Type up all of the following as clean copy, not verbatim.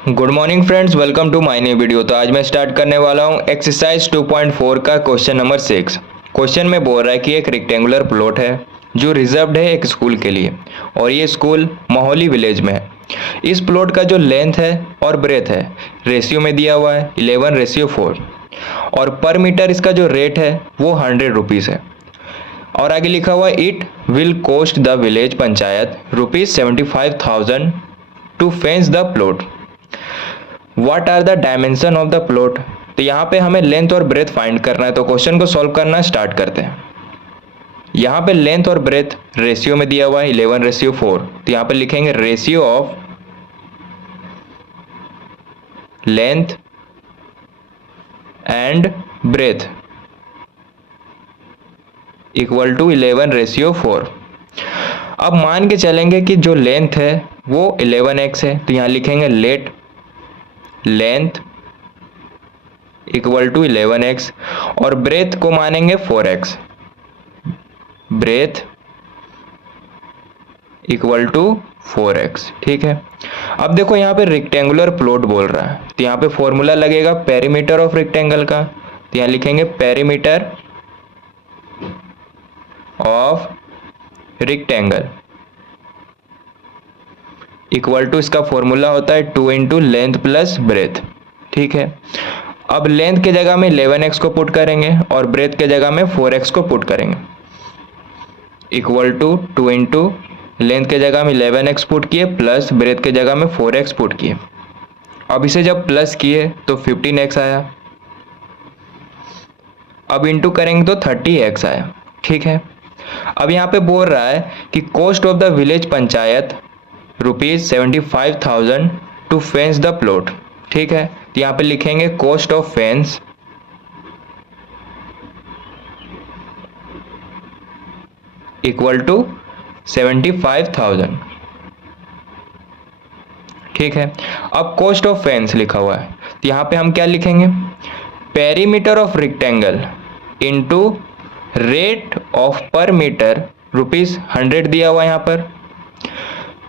Good morning friends, welcome to my new video. तो आज मैं स्टार्ट करने वाला हूं एक्सरसाइज 2.4 का क्वेश्चन नंबर 6। क्वेश्चन में बोल रहा है कि एक रेक्टेंगुलर प्लॉट है जो रिजर्व्ड है एक स्कूल के लिए और ये स्कूल मोहाली विलेज में है। इस प्लॉट का जो लेंथ है और ब्रेथ है रेशियो में दिया हुआ है 11:4 और पर मीटर इसका जो रेट है वो 100 रुपीज़ है। और आगे लिखा हुआ है it will cost the village panchayat ₹75,000 to fence the plot. What are the dimension of the plot. तो यहाँ पे हमें लेंथ और ब्रेथ फाइंड करना है, तो क्वेश्चन को सॉल्व करना स्टार्ट करते हैं। यहाँ पे लेंथ और ब्रेथ रेशियो में दिया हुआ है 11:4, तो यहाँ पे लिखेंगे ratio of length and breadth equal to 11:4। अब मान के चलेंगे कि जो लेंथ है वो 11x है, तो यहाँ लिखेंगे late length equal to 11x और ब्रेथ को मानेंगे 4x, breath equal to 4x। ठीक है, अब देखो यहाँ पे रेक्टेंगुलर प्लॉट बोल रहा है, तो यहाँ पे फॉर्मूला लगेगा पेरीमीटर ऑफ रेक्टेंगल का, तो यहाँ लिखेंगे perimeter of rectangle equal to इसका फॉर्मूला होता है 2 इंटू लेंथ प्लस ब्रेथ। ठीक है, अब लेंथ के जगह में 11x को पुट करेंगे और ब्रेथ के जगह में 4x को पुट करेंगे इक्वल टू 2 इंटू लेंथ के जगह में 11x पुट किए प्लस ब्रेथ के जगह में 4x पुट किए। अब इसे जब प्लस किए तो 15x आया, अब इंटू करेंगे तो 30x आया। ठीक है, अब यहाँ पे बोल रहा है कि cost of the village panchayat ₹75,000 to fence the plot. ठीक है, तो यहाँ पे लिखेंगे cost of fence equal to 75,000। ठीक है, अब कॉस्ट ऑफ फेंस लिखा हुआ है, तो यहाँ पे हम क्या लिखेंगे perimeter of rectangle into rate of पर मीटर ₹100 दिया हुआ यहाँ पर,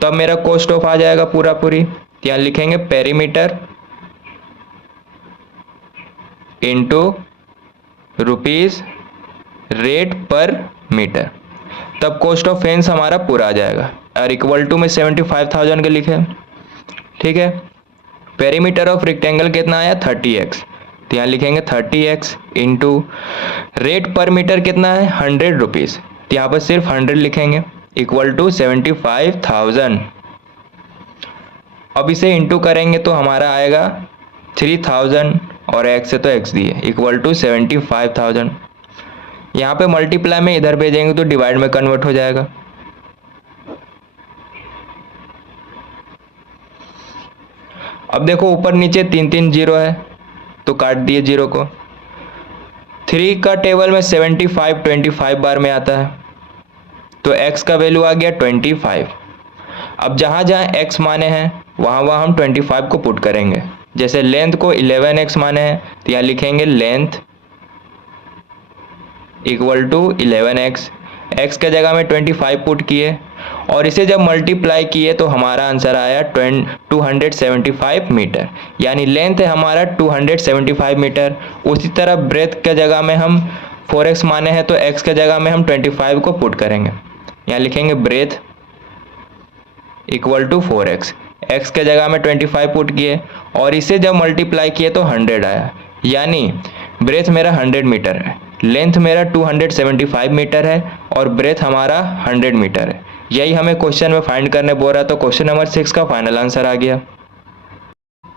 तब मेरा कॉस्ट ऑफ आ जाएगा पूरा पूरी। यहाँ लिखेंगे पेरीमीटर इनटू रुपीज रेट पर मीटर, तब कॉस्ट ऑफ फेंस हमारा पूरा आ जाएगा और इक्वल टू में 75,000 के लिखे। ठीक है, पेरीमीटर ऑफ रेक्टेंगल कितना आया 30x, तो यहाँ लिखेंगे 30x इंटू रेट पर मीटर कितना है 100 रुपीज़, तो यहाँ पर सिर्फ 100 लिखेंगे इक्वल टू 75,000। अब इसे इंटू करेंगे तो हमारा आएगा 3000 और x से तो x दिए इक्वल टू 75,000। यहाँ पे मल्टीप्लाई में इधर भेजेंगे तो डिवाइड में कन्वर्ट हो जाएगा। अब देखो ऊपर नीचे 3 जीरो है तो काट दिए जीरो को। 3 का टेबल में 75 25 बार में आता है, तो x का वैल्यू आ गया 25। अब जहाँ जहाँ x माने हैं वहाँ हम 25 को पुट करेंगे। जैसे लेंथ को 11x माने हैं तो यहाँ लिखेंगे length equal to 11x, x के जगह में 25 पुट किए और इसे जब मल्टीप्लाई किए तो हमारा आंसर आया 275 मीटर, यानी लेंथ है हमारा 275 मीटर। उसी तरह ब्रेथ के जगह में हम 4x माने हैं तो x के जगह में हम 25 को पुट करेंगे। यहाँ लिखेंगे breath equal to 4x, x के जगह में 25 पुट किए और इसे जब मल्टीप्लाई किए तो 100 आया, यानी ब्रेथ मेरा 100 मीटर है, लेंथ मेरा 275 मीटर है और ब्रेथ हमारा 100 मीटर है। यही हमें क्वेश्चन में फाइंड करने बोल रहा है, तो क्वेश्चन नंबर 6 का फाइनल आंसर आ गया।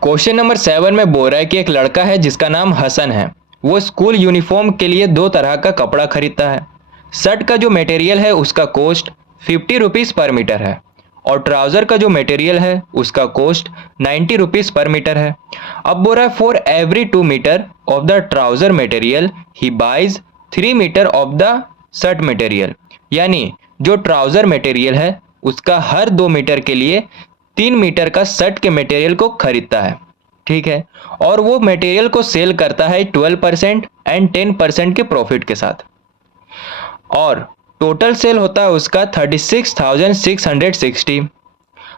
क्वेश्चन नंबर 7 में बोल रहा है कि एक लड़का है जिसका नाम हसन है, वो स्कूल यूनिफॉर्म के लिए 2 तरह का कपड़ा खरीदता है। शर्ट का जो मटेरियल है उसका कॉस्ट 50 रुपीज़ पर मीटर है और ट्राउज़र का जो मटेरियल है उसका कॉस्ट 90 रुपीज़ पर मीटर है। अब बोल रहा है for every 2 metre of the trouser material he buys 3 metre of the shirt material, यानी जो ट्राउज़र मटेरियल है उसका हर 2 मीटर के लिए 3 मीटर का शर्ट के मटेरियल को खरीदता है। ठीक है, और वो मटेरियल को सेल करता है 12% एंड 10% के प्रॉफिट के साथ और टोटल सेल होता है उसका 36,660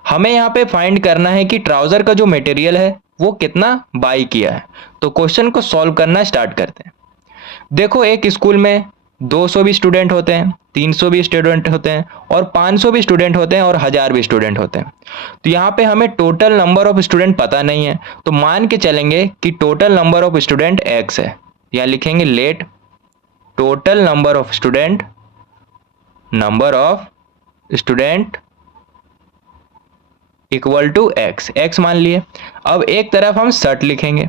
हमें यहाँ पे फाइंड करना है कि ट्राउजर का जो मटेरियल है वो कितना बाई किया है। तो क्वेश्चन को सॉल्व करना स्टार्ट करते हैं। देखो, एक स्कूल में 200 भी स्टूडेंट होते हैं, 300 भी स्टूडेंट होते हैं, और 500 भी स्टूडेंट होते हैं, और 1000 भी स्टूडेंट होते हैं। तो यहाँ पे हमें टोटल नंबर ऑफ स्टूडेंट पता नहीं है, तो मान के चलेंगे कि total number of student x है। यहाँ लिखेंगे let total number of student equal to x मान लिए। अब एक तरफ हम शर्ट लिखेंगे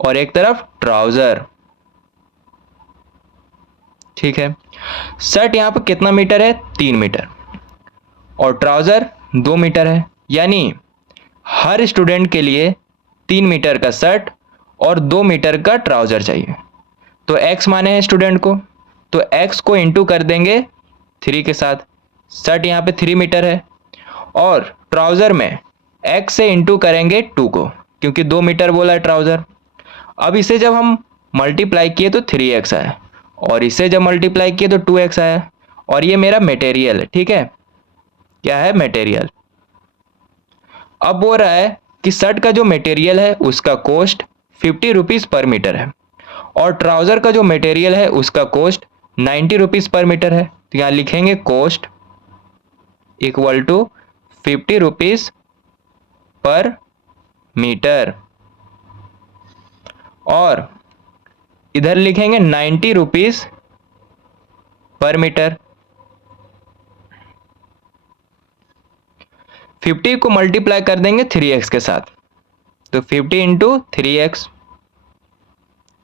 और एक तरफ ट्राउजर। ठीक है, शर्ट यहाँ पर कितना मीटर है? 3 मीटर, और ट्राउजर 2 मीटर है, यानी हर स्टूडेंट के लिए 3 मीटर का शर्ट और 2 मीटर का ट्राउजर चाहिए। तो x माने हैं स्टूडेंट को, तो x को इंटू कर देंगे 3 के साथ। शर्ट यहाँ पे 3 मीटर है, और ट्राउजर में x से इंटू करेंगे 2 को, क्योंकि 2 मीटर बोला है ट्राउजर। अब इसे जब हम मल्टीप्लाई किए तो 3x आया, और इसे जब मल्टीप्लाई किए तो 2x आया, और ये मेरा मटेरियल है। ठीक है, क्या है? मटेरियल। अब बोल रहा है कि शर्ट का जो मटेरियल है उसका कॉस्ट 50 रुपीज़ पर मीटर है, और ट्राउजर का जो मटेरियल है उसका कॉस्ट 90 रुपीज़ पर मीटर है। तो यहाँ लिखेंगे कॉस्ट इक्वल टू 50 रुपीज़ पर मीटर, और इधर लिखेंगे 90 रुपीज़ पर मीटर। 50 को मल्टीप्लाई कर देंगे 3x के साथ, तो 50 इंटू 3x,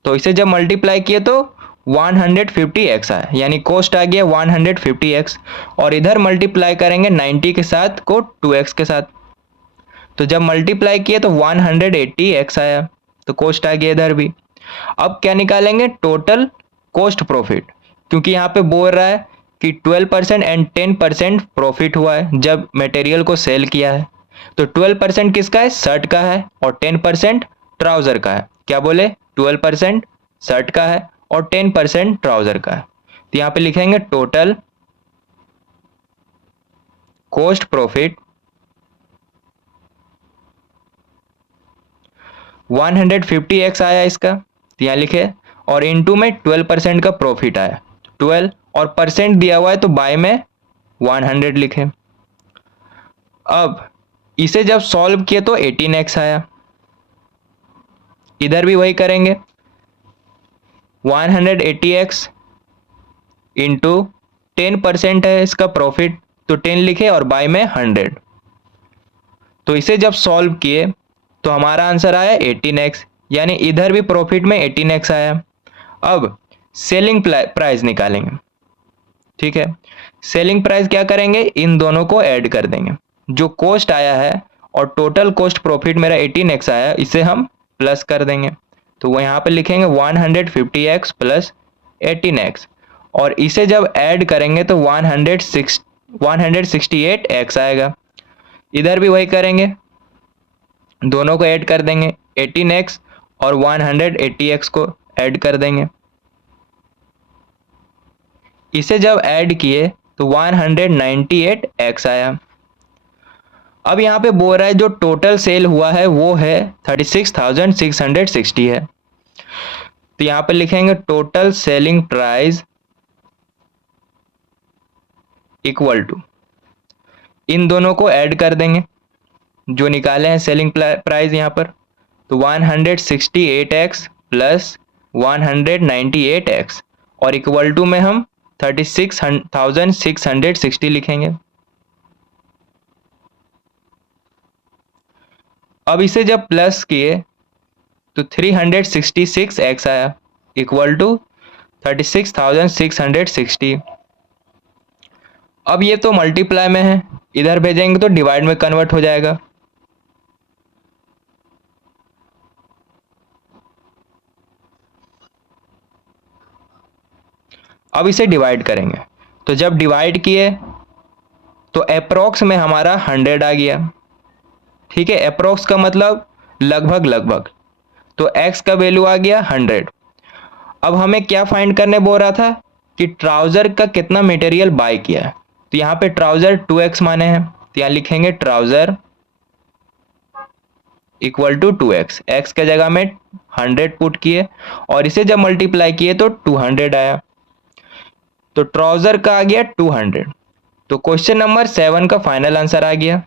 तो इसे जब मल्टीप्लाई किए तो 150x आया, यानी कॉस्ट आ गया 150x, और इधर मल्टीप्लाई करेंगे 90 के साथ को 2x के साथ, तो जब मल्टीप्लाई किए तो 180x आया, तो कॉस्ट आ गया इधर भी। अब क्या निकालेंगे? टोटल कॉस्ट प्रॉफिट, क्योंकि यहाँ पे बोल रहा है कि 12% एंड 10% प्रॉफिट हुआ है जब मटेरियल को सेल किया है। तो 12% किसका है? शर्ट का है, और 10% ट्राउजर का है। क्या बोले? 12% शर्ट का है और 10% ट्राउजर का है। तो यहाँ पे लिखेंगे टोटल कॉस्ट प्रॉफिट 150x आया इसका, तो यहाँ लिखे, और इनटू में 12% का प्रॉफिट आया, 12, और परसेंट दिया हुआ है तो बाय में 100 लिखे। अब इसे जब सॉल्व किए तो 18x आया, इधर भी वही करेंगे, 180x इंटू 10% है इसका प्रॉफिट, तो 10 लिखे और बाय में 100। तो इसे जब सॉल्व किए तो हमारा आंसर आया 18x, यानी इधर भी प्रॉफिट में 18x आया। अब सेलिंग प्राइस निकालेंगे। ठीक है, सेलिंग प्राइस क्या करेंगे? इन दोनों को ऐड कर देंगे, जो कॉस्ट आया है और टोटल कॉस्ट प्रॉफिट मेरा 18x आया, इसे हम प्लस कर देंगे। तो वो यहाँ पे लिखेंगे 150x प्लस 18x, और इसे जब ऐड करेंगे तो 168x आएगा। इधर भी वही करेंगे, दोनों को ऐड कर देंगे, 18x और 180x को ऐड कर देंगे। इसे जब ऐड किए तो 198x आया। अब यहाँ पे बोल रहा है जो टोटल सेल हुआ है वो है 36,660 है। तो यहाँ पे लिखेंगे total selling price equal to, इन दोनों को ऐड कर देंगे जो निकाले हैं सेलिंग प्राइस यहाँ पर, तो 168x प्लस 198x, और इक्वल टू में हम 36,660 लिखेंगे। अब इसे जब प्लस किए तो 366x आया, इक्वल टू 36,660। अब ये तो मल्टीप्लाई में है, इधर भेजेंगे तो डिवाइड में कन्वर्ट हो जाएगा। अब इसे डिवाइड करेंगे, तो जब डिवाइड किए तो अप्रोक्स में हमारा 100 आ गया। ठीक है, अप्रोक्स का मतलब लगभग लगभग, तो x का वैल्यू आ गया 100। अब हमें क्या फाइंड करने बोल रहा था? कि ट्राउजर का कितना मटेरियल बाय किया है। तो यहाँ पे ट्राउजर 2x माने हैं, तो यहाँ लिखेंगे trouser equal to 2x, x के जगह में 100 पुट किए और इसे जब मल्टीप्लाई किए तो 200 आया, तो ट्राउजर का आ गया 200। तो क्वेश्चन नंबर 7 का फाइनल आंसर आ गया।